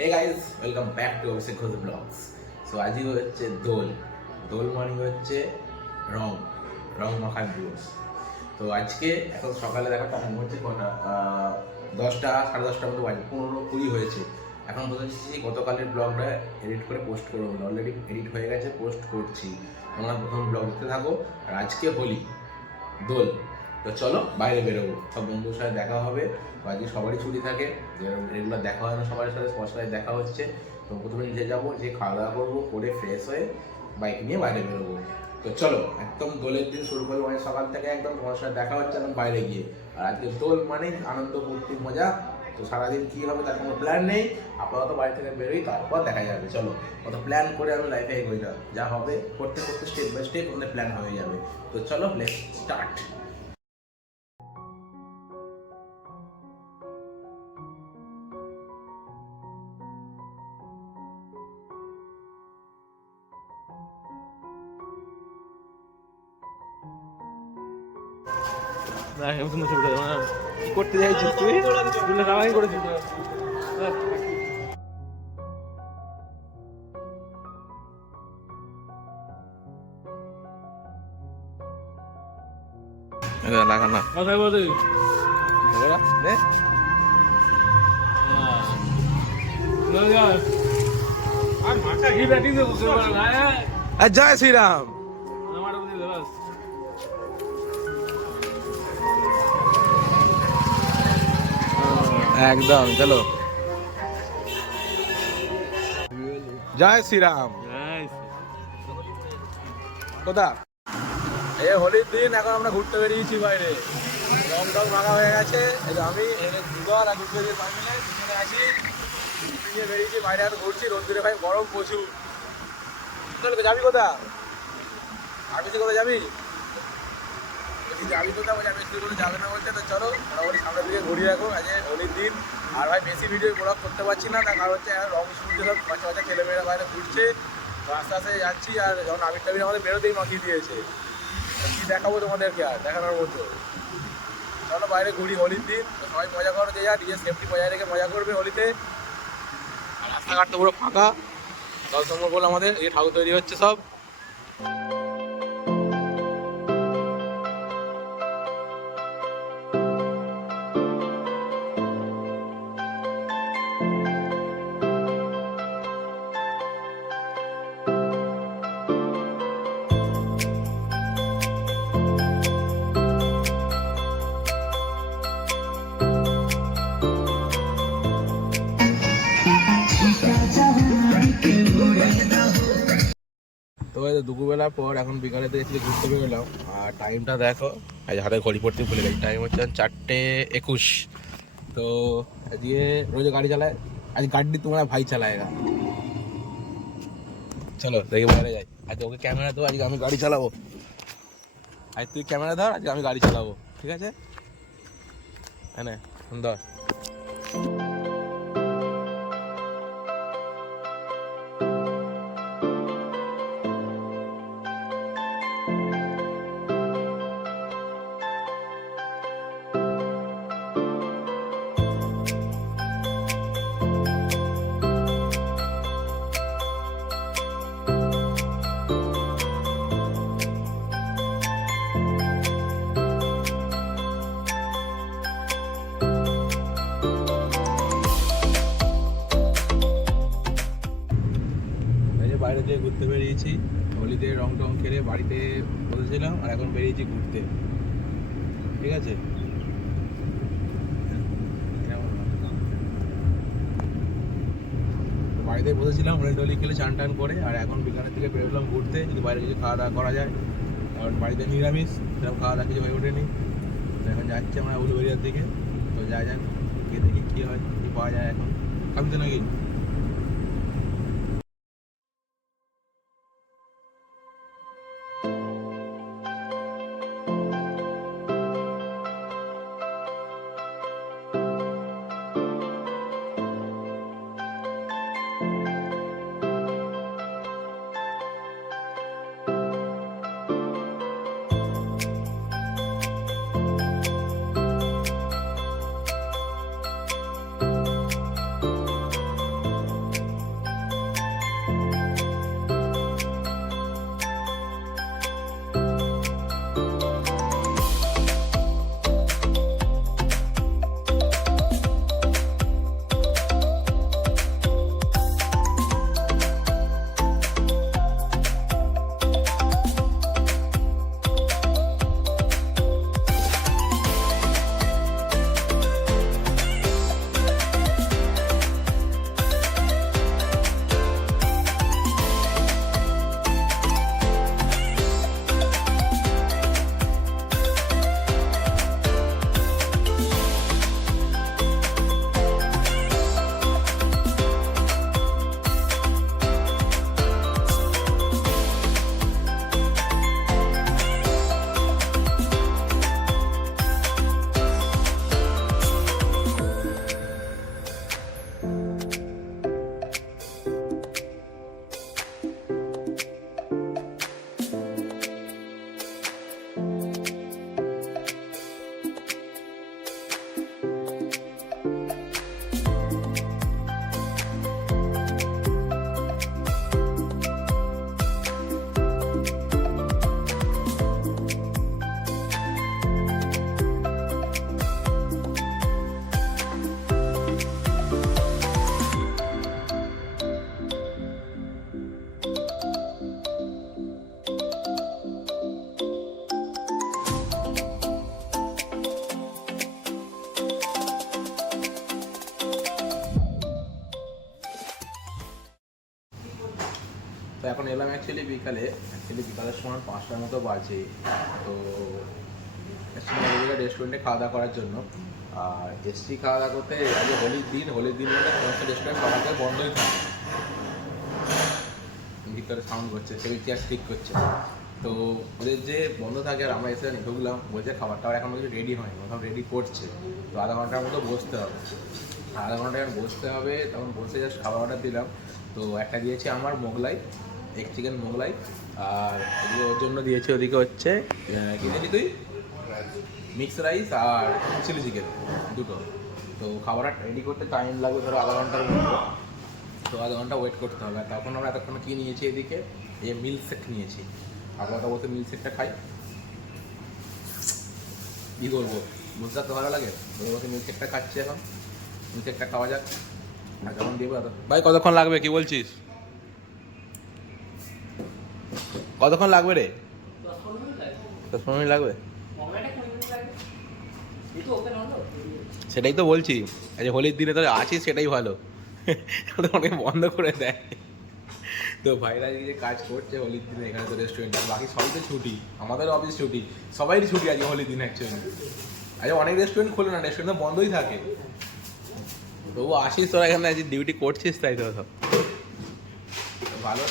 Hey guys welcome back to Abhishek Ghosh vlogs so আজকে হচ্ছে দোল। দোল মানে হচ্ছে রং। রং মাখার দিবস। তো আজকে এখন সকালে দেখা টাইম হচ্ছে কটা দশটা, সাড়ে দশটার মতো বাজে, পনেরো কুড়ি হয়েছে। এখন বলেছি গতকালের ব্লগটা এডিট করে পোস্ট করব অলরেডি এডিট হয়ে গেছে পোস্ট করছি। তোমরা প্রথম ব্লগ দেখতে থাকো। আর আজকে হোলি, দোল। তো চলো বাইরে বেরোবো। সব বন্ধুর সাথে দেখা হবে। আজকে সবারই ছুটি থাকে। রেগুলার দেখা হয় না সবার সাথে সবার সাথে দেখা হচ্ছে। তো প্রথমে নিজে যাব যে খাওয়া দাওয়া করব, করে ফ্রেশ হয়ে বাইক নিয়ে বাইরে বেরোবো। তো চলো, একদম দোলের দিন শুরু করব মানে সকাল থেকে একদম তোমার সাথে দেখা হচ্ছে একদম বাইরে গিয়ে। আর আজকে দোল মানে আনন্দ, ফুর্তি, মজা। তো সারাদিন কী হবে তার কোনো প্ল্যান নেই। আপাতত বাড়ি থেকে বেরোই, তারপর দেখা যাবে। চলো অত প্ল্যান করে আমি লাইফে এগোই না। যা হবে, করতে করতে স্টেপ বাই স্টেপ আমাদের প্ল্যান হয়ে যাবে। তো চলো লেটস স্টার্ট কি করতে চাইছিস তুই? রামাই করেছিস? লাগা না। কোথায় বলতে? দে আর মাথা কি ব্যাটিং দেবো বুঝতে পারো না আর জয় শ্রীরাম। একদম, চলো। জয় শ্রীরাম। কোথা এ হোলির দিন, এখন আমরা ঘুরতে বেরিয়েছি বাইরে। টং মাখা হয়ে গেছে এই আমি দুবার আর দিয়ে পাই মিলে দুজনে আছি। নিয়ে বেরিয়েছি, বাইরে আর ঘুরছি, রোদ্দুরে ভাই গরম প্রচুর। যাবি কোথা আর বেশি কোথায় যাবি? বলছি যাবি কোথা বলছি আর বেশি করে যাবে না বলছে, তো চলো মোটামুটি সামনের দিকে ঘুরিয়ে রাখো। আজ হোলির দিন। আর ভাই, বেশি ভিডিও ব্লগ করতে পারছি না। তার কারণ হচ্ছে রং শুনতে সব বাচ্চা বাচ্চা ছেলেমেয়েরা বাইরে ঘুরছে। তো আস্তে আস্তে যাচ্ছি, আর যখন আবির টাবির আমাদের বেরোতেই মাখিয়ে দিয়েছে। তো কি দেখাবো তোমাদেরকে আর, দেখানোর মতো। চলো বাইরে ঘুরি হোলির দিন। তো সবাই মজা করো, যে যা, নিজের সেফটি বজায় রেখে মজা করবে হোলিতে। আর রাস্তাঘাট তো পুরো ফাঁকা। দশ নম্বর বলে আমাদের, এই ঠাকুর তৈরি হচ্ছে সব। তো এই যে দুপুরবেলা পর, এখন বিকালে তো এসে ঘুরতে বেরোলাম। আর টাইমটা দেখো আজ হাতে ঘড়ি পড়তে ভুলে গেছি। টাইম হচ্ছে চারটে একুশ। তো আজকে রোজ গাড়ি চালায়, আজ গাড়ি তোমার ভাই চালায়গা চলো, দেখে বাইরে যাই। আজ ওকে ক্যামেরা তো আজকে আমি গাড়ি চালাবো। আজ তুই ক্যামেরা ধর, আজকে আমি গাড়ি চালাবো, ঠিক আছে? হ্যাঁ না বাইরে দিয়ে ঘুরতে বেরিয়েছি। হোলিতে রং টং খেলে বাড়িতে বসেছিলাম আর এখন বেরিয়েছি ঘুরতে। ঠিক আছে? বাড়িতে বসেছিলাম হোলি টোলি খেলে চান টান করে, আর এখন বিকালের দিকে বেরোলাম ঘুরতে। যদি বাইরে কিছু খাওয়া দাওয়া করা যায়, কারণ বাড়িতে নিরামিষ, সেরকম খাওয়া দাওয়া কিছু হয়ে ওঠেনি। তো এখন যাচ্ছি আমরা উলুবেরিয়ার দিকে। তো যা যাক, গিয়ে দেখি কী হয়, কী পাওয়া যায় এখন। খাবি তো নাকি? এখন এলাম অ্যাকচুয়ালি বিকালে। অ্যাকচুয়ালি বিকালের সময় পাঁচটার মতো বাজে। তো রেস্টুরেন্টে খাওয়া দাওয়া করার জন্য। আর এসছি খাওয়া দাওয়া করতে আজ হোলির দিন হোলির দিন মানে সমস্ত রেস্টুরেন্ট সকালে বন্ধই থাকে। ভিতরে সাউন্ড করছে সেগুলি চেয়ার ঠিক করছে। তো ওদের যে বন্ধ থাকে আর আমরা এসে ঢুকলাম, বলছে খাবার টাবার এখন কিছু রেডি হয়নি এখন রেডি করছে। তো আধা ঘণ্টার মতো বসতে হবে। আধা ঘণ্টা বসতে হবে, তখন বসে জাস্ট খাবার অর্ডার দিলাম। তো একটা দিয়েছি আমার মোগলাই। এক চিকেন মোগলাই আর এদিকে ওর জন্য দিয়েছি ওদিকে হচ্ছে কি তুই? মিক্স রাইস আর চিলি চিকেন দুটো। তো খাবারটা রেডি করতে টাইম লাগবে ধরো আধা ঘণ্টার মতো। তো আধা ঘণ্টা ওয়েট করতে হবে। তখন আমরা এতক্ষণ কী নিয়েছি এদিকে? এই মিল্ক শেক নিয়েছি। আপাতত বলতে মিল্ক শেকটা খাই। কী করব? বুঝতে তো ভালো লাগে। বলে বলতে মিল্ক শেকটা খাচ্ছি এখন। মিল্ক শেকটা খাওয়া যাক। আর যখন দিব ভাই কতক্ষণ লাগবে? কি বলছিস? কতক্ষণ লাগবে রে? পনেরো মিনিট লাগবে। সেটাই তো বলছি আজ হোলির দিনে তো আছিস সেটাই ভালো। অনেক বন্ধ করে দেয়। তো ভাইরা যে কাজ করছে হোলির দিনে, এখানে তো রেস্টুরেন্ট বাকি সবই তো ছুটি। আমাদের অফিস ছুটি, সবাইরই ছুটি আজকে হোলির দিন অ্যাকচুয়ালি আজ অনেক রেস্টুরেন্ট খোলে না রেস্টুরেন্ট বন্ধই থাকে। তবু আসিস তোরা এখানে আজ ডিউটি করছিস তাই তো ভালো,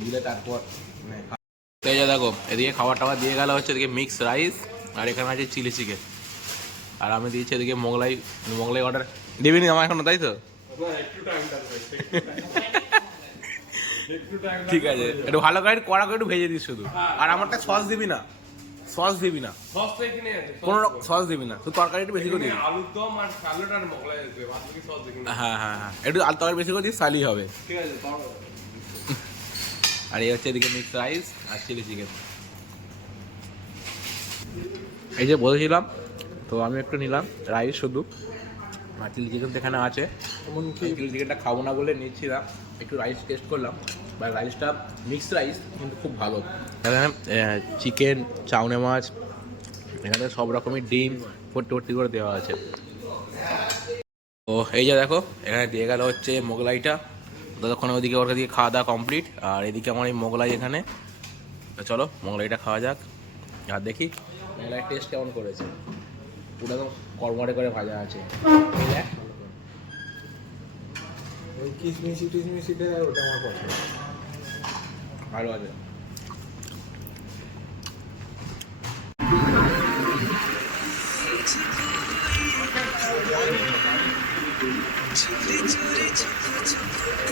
দিলে তারপর মানে এই যে দেখো এদিকে খাবার টাবার দিয়ে গেল হচ্ছে এদিকে মিক্স রাইস আর এখানে আছে চিলি চিকেন আর আমি দিয়েছি এদিকে মোগলাই মোগলাই অর্ডার দিবি নি আমার এখনও তাই তো? ঠিক আছে একটু ভালো করে কড়া করে একটু ভেজে দিস শুধু। আর আমারটা সস দিবি না। সস দিবি না। এখানে সস দিবি না। তুই তরকারি একটু বেশি করে দিবি। দম আর আর মোগলাই হ্যাঁ হ্যাঁ হ্যাঁ। একটু আলু তরকারি বেশি করে দিস তাহলেই হবে। ঠিক আছে আর এই হচ্ছে এদিকে মিক্স রাইস আর চিলি চিকেন এই যে বলেছিলাম তো আমি একটু নিলাম রাইস শুধু। আর চিলি চিকেন তো এখানে আছে। এমনকি চিলি চিকেনটা খাব না বলে নিচ্ছিলাম। একটু রাইস টেস্ট করলাম। বা রাইসটা মিক্স রাইস কিন্তু খুব ভালো। এখানে চিকেন চাউনে মাছ এখানে সব রকমের ডিম ভর্তি ভর্তি করে দেওয়া আছে। ও এই যে দেখো এখানে দিয়ে গেল হচ্ছে মোগলাইটা। ততক্ষণ ওদিকে ওর দিকে খাওয়া দাওয়া কমপ্লিট আর এদিকে আমার এই মোগলাই এখানে। চলো মোগলাইটা খাওয়া যাক। আর দেখি মোগলাই টেস্ট কেমন করেছে। পুরো একদম কড়মড়ে করে ভাজা আছে। ওই কিসমিসি টিসমিসি দেয় ওটা আমার পছন্দ। ভালো আছে। চুরি চুরি চুরি